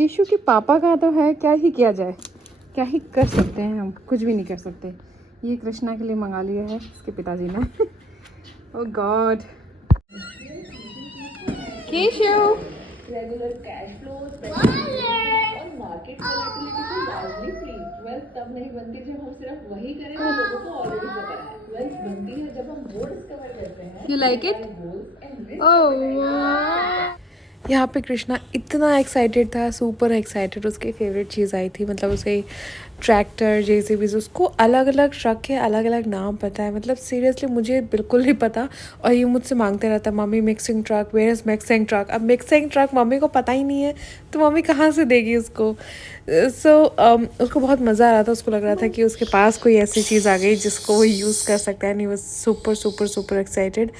Cashew के पापा का तो है, क्या ही किया जाए, क्या ही कर सकते हैं हम, कुछ भी नहीं कर सकते। ये कृष्णा के लिए मंगा लिया है इसके पिताजी ने। Oh god. Keshu regular cash flow और मार्केट वोलेटिलिटी को लार्जली फ्री वेल्थ तब नहीं बनती जब हम सिर्फ वही करें जो लोगों को ऑलरेडी पता है। वेल्थ बनती है जब हम वो डिस्कवर करते हैं। You like it? Goals and oh यहाँ पे कृष्णा इतना एक्साइटेड था, सुपर एक्साइटेड। उसकी फेवरेट चीज़ आई थी, मतलब उसे ट्रैक्टर जेसीबी, उसको अलग अलग ट्रक के अलग अलग नाम पता है। मतलब सीरियसली मुझे बिल्कुल नहीं पता, और ये मुझसे मांगते रहता, mummy mixing truck, where is mixing truck. अब मिक्सिंग ट्रक मम्मी को पता ही नहीं है तो मम्मी कहाँ से देगी उसको। उसको बहुत मज़ा आ रहा था, उसको लग रहा था कि उसके पास कोई ऐसी चीज़ आ गई जिसको वो यूज़ कर सकता है। नहीं, वो सुपर सुपर सुपर एक्साइटेड,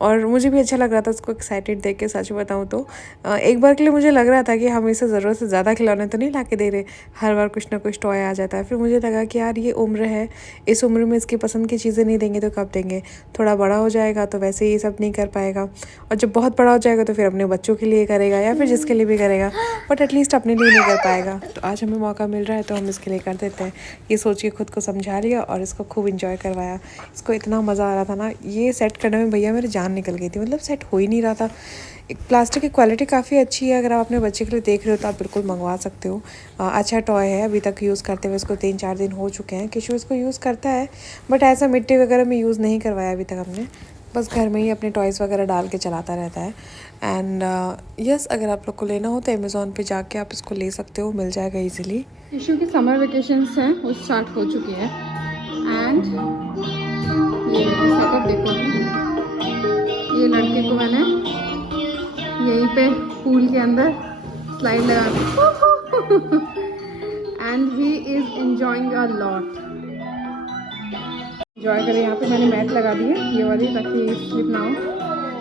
और मुझे भी अच्छा लग रहा था उसको एक्साइटेड देख के। सच बताऊँ तो एक बार के लिए मुझे लग रहा था कि हम इसे ज़रूरत से ज़्यादा खिलौने तो नहीं ला के दे रहे, हर बार कुछ ना कुछ टॉय आ जाता है। फिर मुझे लगा कि यार ये उम्र है, इस उम्र में इसकी पसंद की चीज़ें नहीं देंगे तो कब देंगे। थोड़ा बड़ा हो जाएगा तो वैसे ये सब नहीं कर पाएगा, और जब बहुत बड़ा हो जाएगा तो फिर अपने बच्चों के लिए करेगा या फिर जिसके लिए भी करेगा, बट एटलीस्ट अपने लिए नहीं कर पाएगा। तो आज हमें मौका मिल रहा है तो हम इसके लिए कर देते हैं। ये सोच के खुद को समझा लिया और इसको खूब इंजॉय करवाया। इसको इतना मज़ा आ रहा था ना, ये सेट करने में भैया मेरी जान निकल गई थी। मतलब सेट हो ही नहीं रहा था। एक प्लास्टिक की क्वालिटी काफ़ी अच्छी है, अगर आप अपने बच्चे के लिए देख रहे हो तो आप बिल्कुल मंगवा सकते हो। अच्छा टॉय है, अभी तक यूज़ करते हुए इसको 3-4 दिन हो चुके हैं। किशु इसको यूज़ करता है, बट ऐसा मिट्टी वगैरह में यूज़ नहीं करवाया अभी तक हमने। बस घर में ही अपने टॉयज़ वगैरह डाल के चलाता रहता है। एंड यस, अगर आप लोग को लेना हो तो अमेज़ॉन पे जाके आप इसको ले सकते हो, मिल जाएगा ईजिली। केशु की समर वेकेशंस हैं वो स्टार्ट हो चुकी है। एंड ये देखो सेटअप देखो, ये लड़के को मैंने यहीं पे पूल के अंदर स्लाइड लगा and he is enjoying a lot. Enjoy करें। यहाँ पे मैंने मैट लगा दी है ये वाली, ताकि स्लिप ना हो।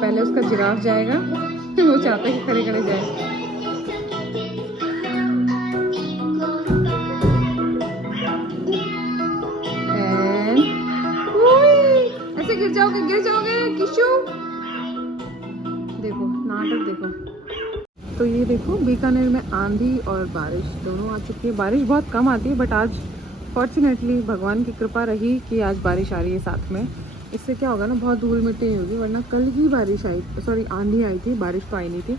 पहले उसका जिराफ जाएगा, वो चाहता है कि खड़े खड़े जाए। ऐसे गिर जाओगे किशु। देखो नाटक देखो। तो ये देखो बीकानेर में आंधी और बारिश दोनों आ चुकी है। बारिश बहुत कम आती है, बट आज फॉर्चुनेटली भगवान की कृपा रही कि आज बारिश आ रही है साथ में। इससे क्या होगा ना, बहुत धूल मिट्टी नहीं होगी, वरना कल ही बारिश आई, सॉरी आंधी आई थी, बारिश तो आई नहीं थी।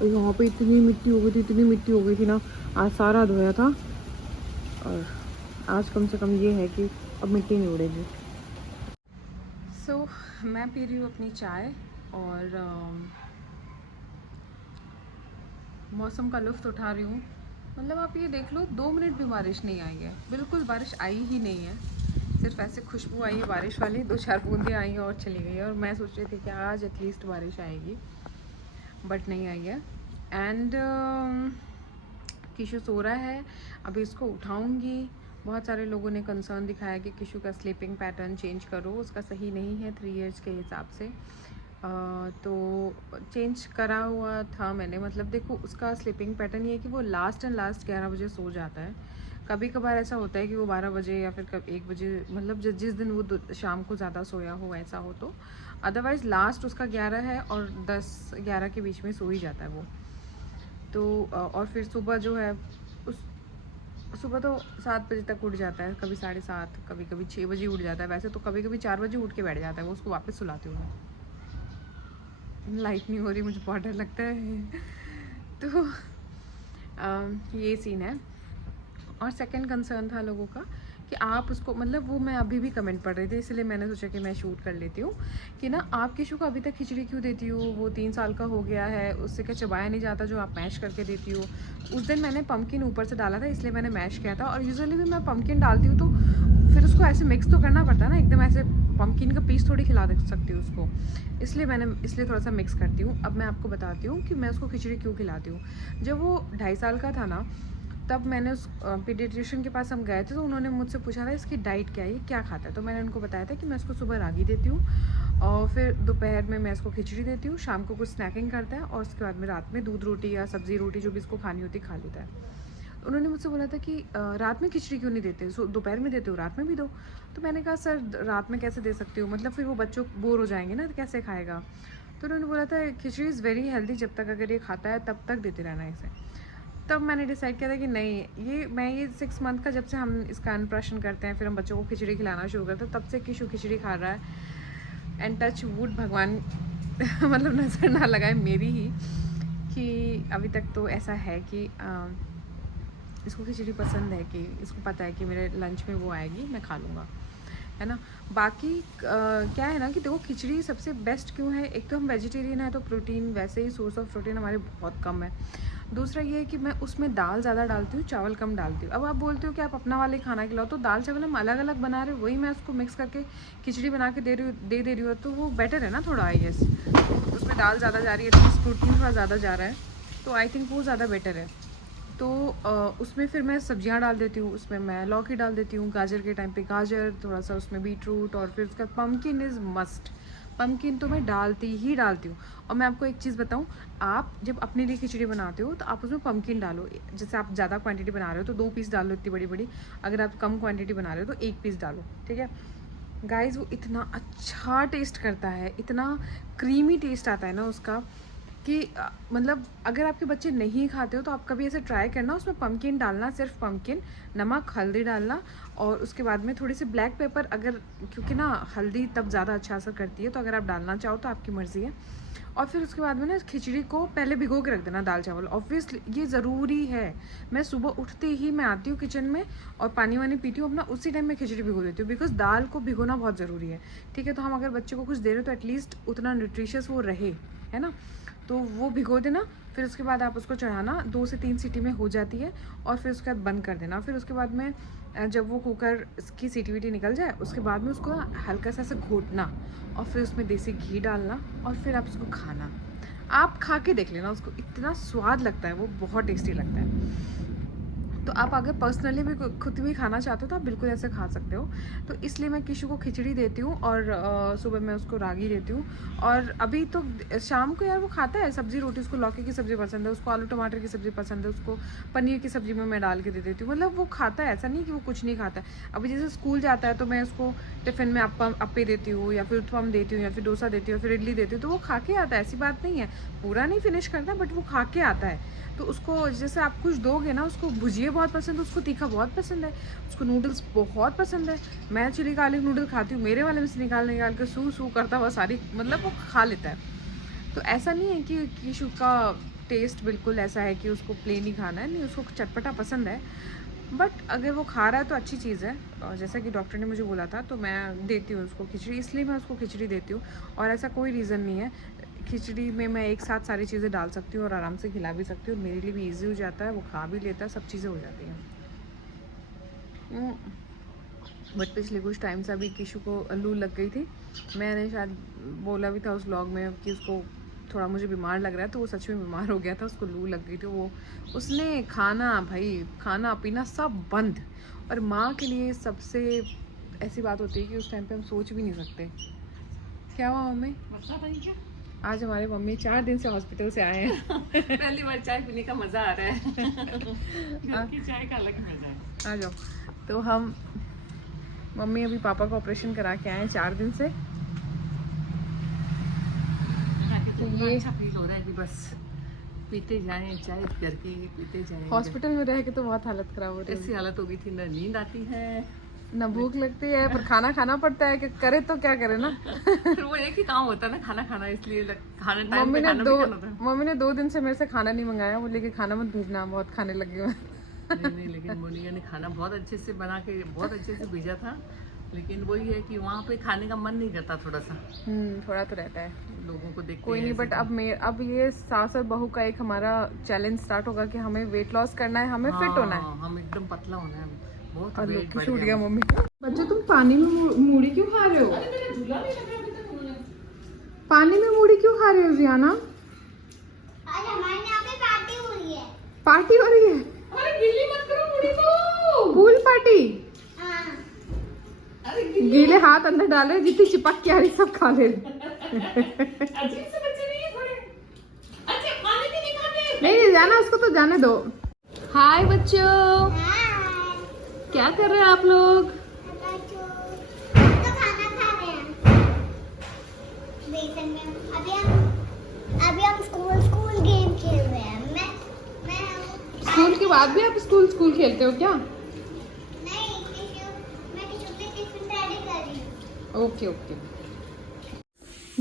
और यहाँ पे इतनी मिट्टी हो गई थी, इतनी मिट्टी हो गई थी ना, आज सारा धोया था। और आज कम से कम ये है कि अब मिट्टी नहीं उड़ेगी। मैं पी रही हूँ अपनी चाय और मौसम का लुत्फ़ उठा रही हूँ। मतलब आप ये देख लो, 2 मिनट भी बारिश नहीं आई है, बिल्कुल बारिश आई ही नहीं है। सिर्फ ऐसे खुशबू आई है बारिश वाली, 2-4 बूंदें आई और चली गई। और मैं सोच रही थी कि आज एटलीस्ट बारिश आएगी, बट नहीं आई है। एंड किशु सो रहा है, अभी इसको उठाऊंगी। बहुत सारे लोगों ने कंसर्न दिखाया कि किशु का स्लीपिंग पैटर्न चेंज करो, उसका सही नहीं है 3 इयर्स के हिसाब से। तो चेंज करा हुआ था मैंने। मतलब देखो, उसका स्लीपिंग पैटर्न ये है कि वो लास्ट 11 बजे सो जाता है। कभी कभार ऐसा होता है कि वो 12 बजे या फिर 1 बजे, मतलब जिस दिन वो शाम को ज़्यादा सोया हो ऐसा हो तो। अदरवाइज़ लास्ट उसका 11 है, और 10-11 के बीच में सो ही जाता है वो। तो और फिर सुबह जो है, उस सुबह तो 7 बजे तक उठ जाता है, कभी 7:30, कभी कभी 6 बजे उठ जाता है। वैसे तो कभी कभी 4 बजे उठ के बैठ जाता है वो, उसको वापस सुलाती हूँ मैं। लाइट नहीं हो रही, मुझे बहुत डर लगता है। तो ये सीन है। और सेकंड कंसर्न था लोगों का कि आप उसको, मतलब वो मैं अभी भी कमेंट पढ़ रही थी, इसलिए मैंने सोचा कि मैं शूट कर लेती हूँ कि ना, आप किशु को अभी तक खिचड़ी क्यों देती हो? वो 3 साल का हो गया है, उससे क्या चबाया नहीं जाता जो आप मैश करके देती हो? उस दिन मैंने पम्पकिन ऊपर से डाला था, इसलिए मैंने मैश किया था। और यूजुअली भी मैं पम्पकिन डालती हूँ तो फिर उसको ऐसे मिक्स तो करना पड़ता है ना, एकदम ऐसे पम्पकिन का पीस थोड़ी खिला सकती हूँ उसको। इसलिए थोड़ा सा मिक्स करती हूँ। अब मैं आपको बताती हूँ कि मैं उसको खिचड़ी क्यों खिलाती हूँ। जब वो 2.5 साल का था ना, तब मैंने उस पीडियाट्रिशियन के पास हम गए थे, तो उन्होंने मुझसे पूछा था इसकी डाइट क्या है, ये क्या खाता है। तो मैंने उनको बताया था कि मैं उसको सुबह रागी देती हूँ, और फिर दोपहर में मैं इसको खिचड़ी देती हूँ, शाम को कुछ स्नैकिंग करता है, और उसके बाद में रात में दूध रोटी या सब्ज़ी रोटी जो भी इसको खानी होती खा लेता है। उन्होंने मुझसे बोला था कि रात में खिचड़ी क्यों नहीं देते, दोपहर में देते हो, रात में भी दो। तो मैंने कहा सर रात में कैसे दे सकती हूँ, मतलब फिर वो बच्चों बोर हो जाएंगे ना, कैसे खाएगा। तो उन्होंने बोला था खिचड़ी इज़ वेरी हेल्दी, जब तक अगर ये खाता है तब तक देते रहना इसे। तब मैंने डिसाइड किया था कि नहीं, ये 6 मंथ का, जब से हम इसका अन्नप्राशन करते हैं, फिर हम बच्चों को खिचड़ी खिलाना शुरू करते हैं, तब से किशु खिचड़ी खा रहा है। एंड टच वुड, भगवान मतलब नज़र ना लगाए मेरी ही, कि अभी तक तो ऐसा है कि इसको खिचड़ी पसंद है, कि इसको पता है कि मेरे लंच में वो आएगी, मैं खा लूँगा, है ना। बाकी क्या है ना कि देखो, खिचड़ी सबसे बेस्ट क्यों है, एक तो हम वेजिटेरियन है तो प्रोटीन, वैसे ही सोर्स ऑफ प्रोटीन हमारे बहुत कम है। दूसरा ये है कि मैं उसमें दाल ज़्यादा डालती हूँ, चावल कम डालती हूँ। अब आप बोलते हो कि आप अपना वाले खाना खिलाओ, तो दाल चावल हम अलग अलग बना रहे हो, वही मैं उसको मिक्स करके खिचड़ी बना के दे रही हूँ, तो वो बेटर है ना थोड़ा, आई गेस। उसमें दाल ज़्यादा जा रही है, एटलीस्ट प्रोटीन थोड़ा ज़्यादा जा रहा है, तो आई थिंक वो ज़्यादा बेटर है। तो उसमें फिर मैं सब्जियां डाल देती हूँ, उसमें मैं लौकी डाल देती हूँ, गाजर के टाइम पे गाजर, थोड़ा सा उसमें बीटरूट, और फिर उसका पम्पकिन इज़ मस्ट। पम्पकिन तो मैं डालती ही डालती हूँ। और मैं आपको एक चीज़ बताऊँ, आप जब अपने लिए खिचड़ी बनाते हो तो आप उसमें पम्पकिन डालो। जैसे आप ज़्यादा क्वांटिटी बना रहे हो तो 2 पीस डालो, इतनी बड़ी बड़ी। अगर आप कम क्वांटिटी बना रहे हो तो 1 पीस डालो, ठीक है गाइज़। वो इतना अच्छा टेस्ट करता है, इतना क्रीमी टेस्ट आता है ना उसका, कि मतलब अगर आपके बच्चे नहीं खाते हो तो आप कभी ऐसे ट्राई करना, उसमें पम्पकिन डालना, सिर्फ पम्पकिन, नमक, हल्दी डालना, और उसके बाद में थोड़ी सी ब्लैक पेपर, अगर, क्योंकि ना हल्दी तब ज़्यादा अच्छा असर करती है, तो अगर आप डालना चाहो तो आपकी मर्ज़ी है। और फिर उसके बाद में ना खिचड़ी को पहले भिगो के रख देना, दाल चावल, ऑब्वियसली ये ज़रूरी है। मैं सुबह उठते ही मैं आती हूँ किचन में और पानी वानी पीती हूँ अपना, उसी टाइम मैं खिचड़ी भिगो देती हूँ, बिकॉज़ दाल को भिगोना बहुत ज़रूरी है, ठीक है। तो हम अगर बच्चे को कुछ दे रहे हो तो एटलीस्ट उतना न्यूट्रिशियस वो रहे, है ना। तो वो भिगो देना, फिर उसके बाद आप उसको चढ़ाना, 2 से 3 सीटी में हो जाती है, और फिर उसके बाद बंद कर देना। फिर उसके बाद में जब वो कुकर की सीटी वीटी निकल जाए, उसके बाद में उसको हल्का सा ऐसे घोटना, और फिर उसमें देसी घी डालना, और फिर आप उसको खाना। आप खा के देख लेना उसको, इतना स्वाद लगता है वो, बहुत टेस्टी लगता है। तो आप अगर पर्सनली भी खुद भी खाना चाहते हो तो आप बिल्कुल ऐसे खा सकते हो। तो इसलिए मैं किशु को खिचड़ी देती हूँ, और सुबह मैं उसको रागी देती हूँ। और अभी तो शाम को यार वो खाता है सब्ज़ी रोटी, उसको लौकी की सब्ज़ी पसंद है, उसको आलू टमाटर की सब्ज़ी पसंद है, उसको पनीर की सब्ज़ी में मैं डाल के दे देती हूँ। मतलब वो खाता है, ऐसा नहीं कि वो कुछ नहीं खाता है। अभी जैसे स्कूल जाता है तो मैं उसको टिफ़िन में अप्पे देती हूँ, या फिर उत्पम देती हूँ, या फिर डोसा देती हूँ, फिर इडली देती हूँ, तो वो खा के आता है, ऐसी बात नहीं है। पूरा नहीं फिनिश करता, बट वो खा के आता है। तो उसको जैसे आप कुछ दोगे ना, उसको भुजिया बहुत पसंद है, उसको तीखा बहुत पसंद है, उसको नूडल्स बहुत पसंद है। मैं चिली गार्लिक नूडल खाती हूँ, मेरे वाले में से निकाल के सू करता हुआ सारी, मतलब वो खा लेता है। तो ऐसा नहीं है कि किशु का टेस्ट बिल्कुल ऐसा है कि उसको प्लेन ही खाना है, नहीं, उसको चटपटा पसंद है। बट अगर वो खा रहा है तो अच्छी चीज़ है, और जैसा कि डॉक्टर ने मुझे बोला था, तो मैं देती हूँ उसको खिचड़ी, इसलिए मैं उसको खिचड़ी देती हूँ। और ऐसा कोई रीज़न नहीं है, खिचड़ी में मैं एक साथ सारी चीज़ें डाल सकती हूँ और आराम से खिला भी सकती हूँ, मेरे लिए भी इजी हो जाता है, वो खा भी लेता है, सब चीज़ें हो जाती हैं। बट पिछले कुछ टाइम से अभी किशु को लू लग गई थी। मैंने शायद बोला भी था उस व्लॉग में कि उसको थोड़ा मुझे बीमार लग रहा है, तो वो सच में बीमार हो गया था, उसको लू लग गई थी। वो उसने खाना पीना सब बंद। और माँ के लिए सबसे ऐसी बात होती है कि उस टाइम पे हम सोच भी नहीं सकते। क्या हुआ मम्मी? आज हमारे मम्मी 4 दिन से हॉस्पिटल से आए हैं। पहली बार चाय पीने का मजा आ रहा है। घर की चाय का अलग मजा है। आ जाओ। तो हम मम्मी अभी पापा का ऑपरेशन करा के आए हैं 4 दिन से। तो ये अच्छा फील हो रहा है कि बस पीते जाएं चाय, घर की पीते जाएं। हॉस्पिटल में रह के तो बहुत हालत खराब हो रही ऐसी हालत हो गई थी, ना नींद आती है, ना भूख लगती है, पर खाना खाना पड़ता है, कि करे तो क्या करे ना। फिर वो एक ही काम होता है ना, खाना खाना, इसलिए खाना टाइम पे खाना भी खाना होता है। मम्मी ने 2 दिन से मेरे से खाना नहीं मंगाया, बोले कि खाना मत भेजना, बहुत खाने लगी हूँ। नहीं, लेकिन मोनिका ने खाना बहुत अच्छे से बना के बहुत अच्छे से भेजा था। लेकिन वही है कि वहाँ पे खाने का मन नहीं करता, थोड़ा सा थोड़ा तो रहता है लोगों को देख। कोई नहीं, बट अब ये सास और बहू का एक हमारा चैलेंज स्टार्ट होगा कि हमें वेट लॉस करना है, हमें फिट होना है, हम एकदम पतला होना है, बहुत और वेट बढ़ छूट गया। गया मम्मी। बच्चे तुम पानी में मूढ़ी क्यों खा रहे हो? पानी में मूढ़ी क्यों खा रहे हो जियाना? आज हमारे यहाँ पे पार्टी हो रही है। पार्टी हो रही है? अरे गिल्ली मत करो मूढ़ी को। Pool party? हाँ। अरे गीले हाथ अंदर डाले, जितनी चिपक के आ रही सब खा ले। अजीब से बच्चे नहीं है थोड़े। अच्छा पानी भी नहीं खाते। नहीं जाना, उसको तो जाने दो। हाय बच्चों, हाय। क्या कर रहे हैं आप लोग? तो खाना खा रहे हैं बेसन में। अभी हम स्कूल गेम खेल रहे हैं। मैं स्कूल के बाद भी आप स्कूल खेलते हो क्या? नहीं मैं किसी के टिफिन रेडी कर रही हूँ। Okay okay.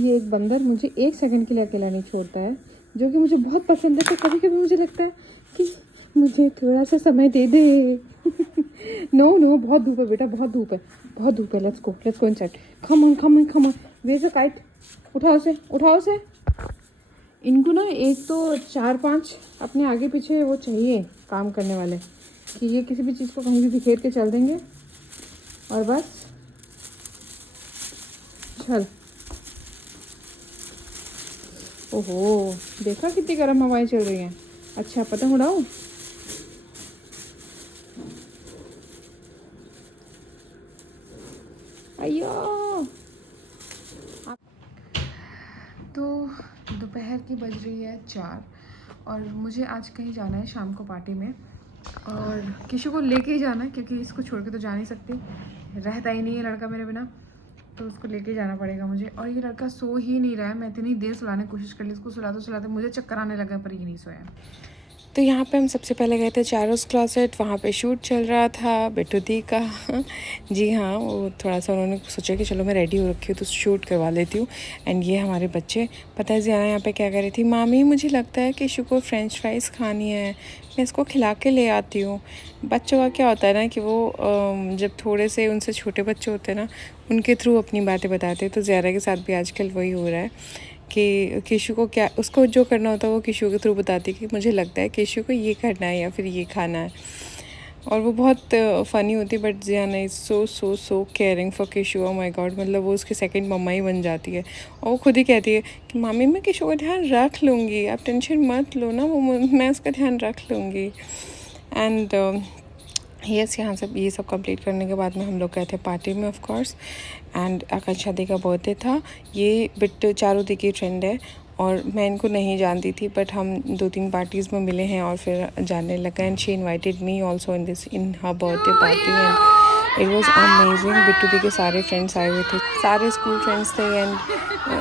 ये एक बंदर मुझे 1 सेकंड के लिए अकेला नहीं छोड़ता है, जो कि मुझे बहुत पसंद है। तो कभी कभी मुझे लगता है कि मुझे थोड़ा सा समय दे दे। नो बहुत धूप है बेटा, बहुत धूप है। Let's go inside. Come on. Where the kite? उठाओ से। इनको ना एक तो 4-5 अपने आगे पीछे वो चाहिए काम करने वाले, कि ये किसी भी चीज़ को कहीं भी बिखेर के चल देंगे और बस चल। ओहो, देखा कितनी गर्म हवाएं चल रही हैं। अच्छा, पतंग उड़ाऊं? अयो। तो दोपहर की बज रही है 4 और मुझे आज कहीं जाना है शाम को पार्टी में, और किशु को लेके ही जाना है क्योंकि इसको छोड़ के तो जा नहीं सकती, रहता ही नहीं है लड़का मेरे बिना, तो उसको लेके जाना पड़ेगा मुझे। और ये लड़का सो ही नहीं रहा है। मैं इतनी देर सुलाने की कोशिश कर ली इसको, सुलाते मुझे चक्कर आने लगा, पर ये नहीं सोया। तो यहाँ पे हम सबसे पहले गए थे चारोस क्लॉसेट, वहाँ पे शूट चल रहा था बिट्टू दी का। जी हाँ, वो थोड़ा सा उन्होंने सोचा कि चलो मैं रेडी हो रखी हूँ तो शूट करवा लेती हूँ। एंड ये हमारे बच्चे, पता है जियाना यहाँ पे क्या कर रही थी? मामी मुझे लगता है कि शू को फ्रेंच फ्राइज़ खानी है, मैं इसको खिला के ले आती हूँ। बच्चों का क्या होता है ना कि वो जब थोड़े से उनसे छोटे बच्चे होते हैं ना, उनके थ्रू अपनी बातें बताते हैं। तो ज़ियारा के साथ भी आजकल वही हो रहा है कि किशु को क्या, उसको जो करना होता है वो किशु के थ्रू बताती है कि मुझे लगता है किशु को ये करना है या फिर ये खाना है। और वो बहुत फ़नी होती है। But Jiyana is so caring for Kishu. Oh my god, मतलब वो उसकी सेकंड मम्मा ही बन जाती है। और वो खुद ही कहती है कि मामी मैं किशु का ध्यान रख लूँगी, आप टेंशन मत लो ना, वो मैं उसका ध्यान रख लूँगी। एंड यस, यहाँ से ये सब कंप्लीट करने के बाद में हम लोग गए थे पार्टी में ऑफ कोर्स। एंड आकांक्षा दी का बर्थडे था। ये बिट्टू चारू दी की फ्रेंड है और मैं इनको नहीं जानती थी, बट हम 2-3 पार्टीज़ में मिले हैं और फिर जानने लगा। And she invited me also in her birthday party and it was amazing. Bittu दी के सारे फ्रेंड्स आए हुए थे, सारे स्कूल फ्रेंड्स थे। एंड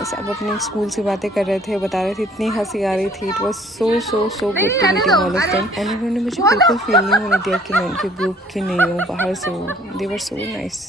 सब अपनी स्कूल से बातें कर रहे थे, बता रहे थे, इतनी हंसी आ रही थी। It was so good to meeting all of them. And उन्होंने मुझे बिल्कुल फील नहीं होने दिया कि मैं उनके ग्रुप की नहीं हूँ, बाहर से हूँ। दे वर सो नाइस।